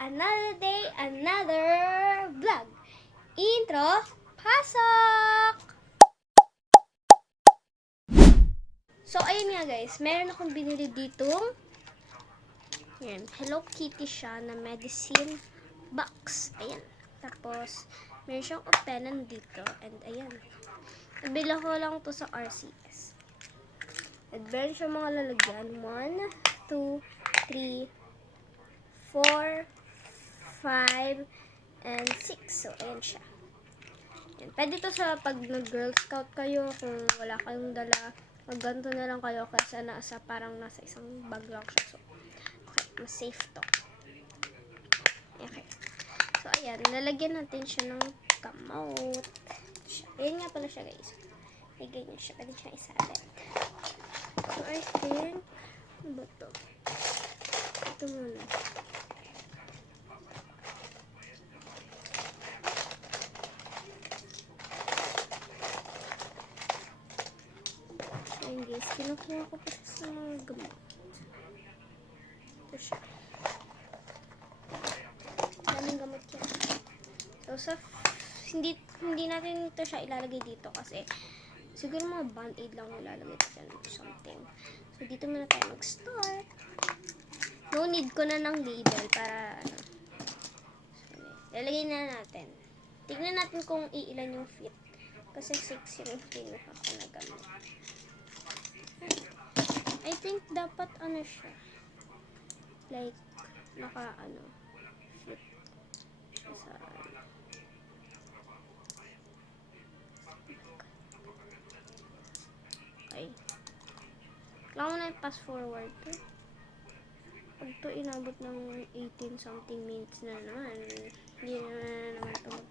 another day, another vlog. Intro, pasok! So, ayun nga guys, meron akong binili ditong yan, Hello Kitty siya na medicine box. Ayan. Tapos, meron siyang openan dito. And ayan. Nabila ko lang to sa RCS. And meron siyang mga lalagyan. 1, 2, 3, 4, 5, and 6. So, ayan siya. Ayan. Pwede to sa pag nag-Girl Scout kayo. Kung wala kayong dala, magganto na lang kayo kasi parang nasa isang bag lang siya. So, okay, mas safe to. Okay. So, ayan. Lalagyan natin siya ng kamot. Ayan nga pala siya, guys. May ganyan siya. Pwede siya isabit. So, I think, ano ba to? Ito muna. Ayan, guys. Kinukuha ko pa sa mga gamot. Ito siya. Daming gamot yan. So, hindi natin ito siya ilalagay dito kasi siguro mga band-aid lang ilalagay dyan or something. So, dito muna tayo mag-start. No need ko na ng label para ano. So, lalagay na natin. Tignan natin kung iilan yung fit. Kasi 6 yung kinuha ko na gamot. I think dapat ano siya. Like, naka ano. Fit. Sa okay. Kailangan mo na i-pass forward to. Pag to inabot ng 18 something minutes na naman, hindi na naman ito ano.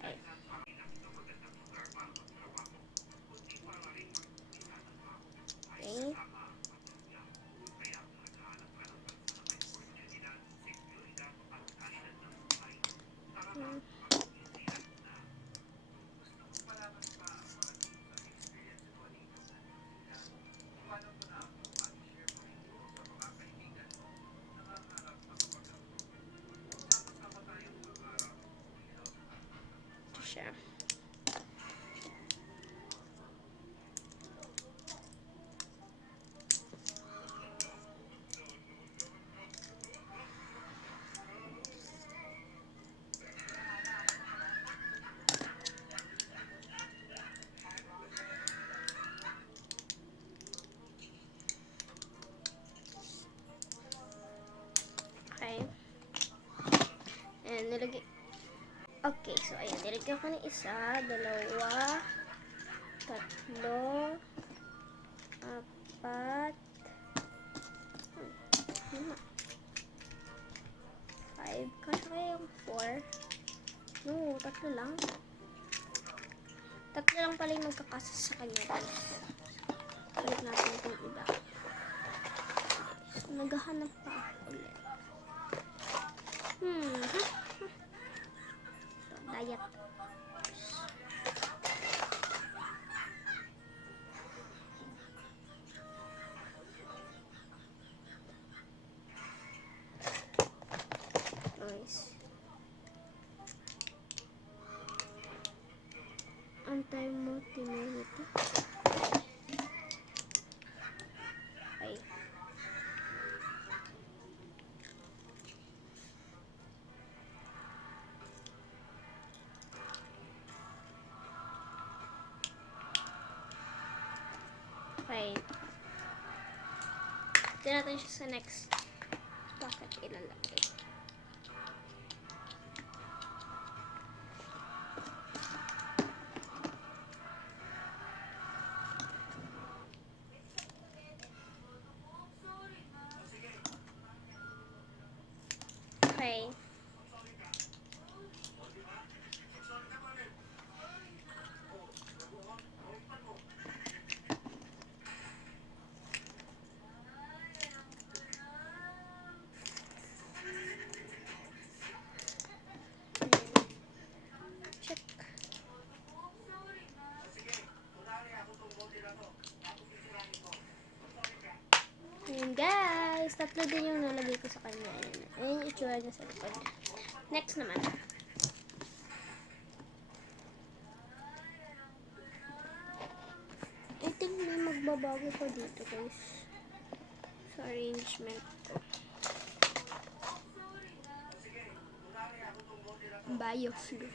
Okay. Okay. Okay. Ito siya. Okay. And nilagay. Okay, so ayan. Nilagay ko ng isa, dalawa, tatlo, apat, 5. Kasi kaya yung 4. No, tatlo lang. Tatlo lang pala yung magkakasa sa kanya, guys. Ulit natin itong iba. So, naghahanap pa ako ulit. So, diet. Nice. Antay mo, tinay ito. Ay. Okay. Ito natin siya sa next pocket ilalagay. Okay. Ayan guys, tatlo din yung nalagay ko sa kanya. Ayan yung itsura niya sa likod. Next naman. I think may magbabago pa dito guys. Sa arrangement ko. Bioflu.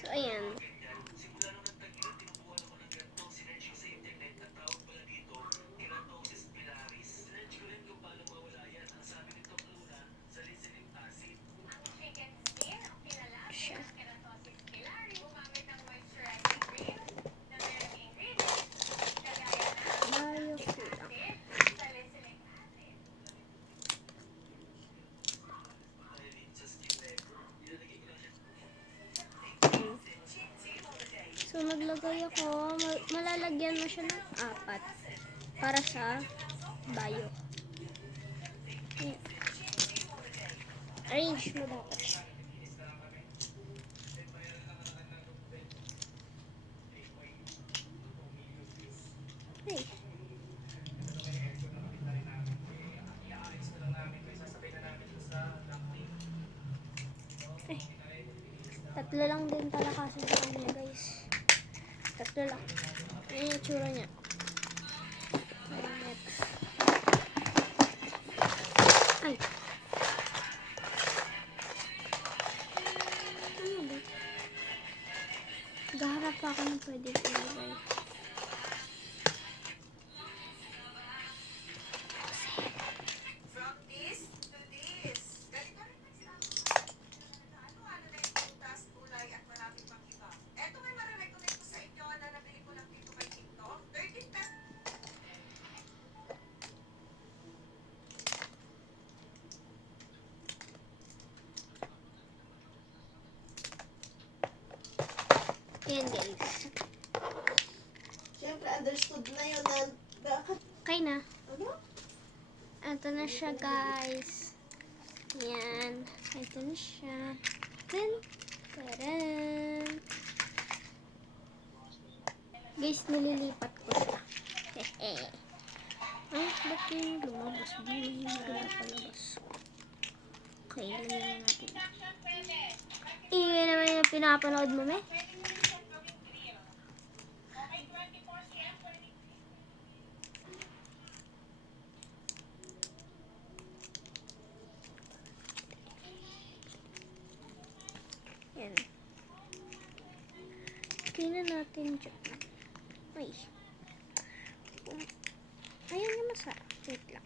So, ayan. Siya. Bioflu lang. So, naglagay ako. Malalagyan mo siya ng 4 para sa bio. Ayan. Arrange mo dapat siya. Hey. Tatlo lang din pala kasi sa kanya guys. Tatlo lang. Ayan yung itsura niya. Ayan, next. Ay. Ano ba? Gaharap pa ako ng pwede ilagay. Ayan guys. Siyempre, understood na yun na bakit, Okay na. ano? Ito na siya guys. Yan. Ito na siya. Then, taran. Guys, nililipat ko siya. Hehe. Ay, ba't yung lumabas? Hindi yung pinapalabas. Okay, lagyan natin. Ingay naman yung pinapanood mo, me. Yan. Tingnan natin dyan. Ay. Ayun naman sa. Wait lang.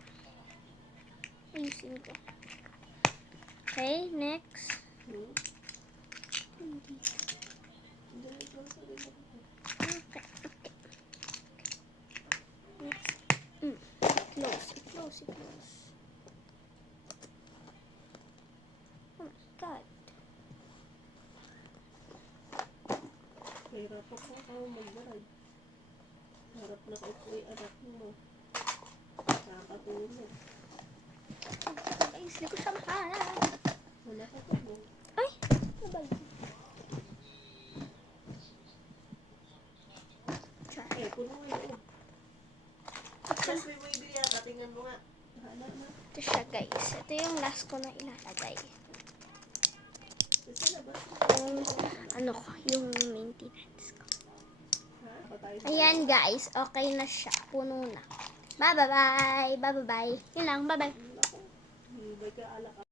Ayusin ko. Okay, next. Okay, okay. Next. Close, close, close. Oh my God. Hirap ako magbarad. Harap na kayo po yung anak mo. Nakakatulog. Guys, di ko siya maharap. Wala ka po mo. Ay, nabay. Eh, puno mo yun. Tapos may bibili yata. Tingnan mo nga. Hala na. Ito siya guys. Ito yung last ko na ilalagay. Sa labas. Yung, ano ko, yung maintenance ko. Ha? Patay. Ayan guys, okay na siya. Puno na. Bye-bye. Bye-bye. Yun lang, bye-bye. Hindi ba ka alak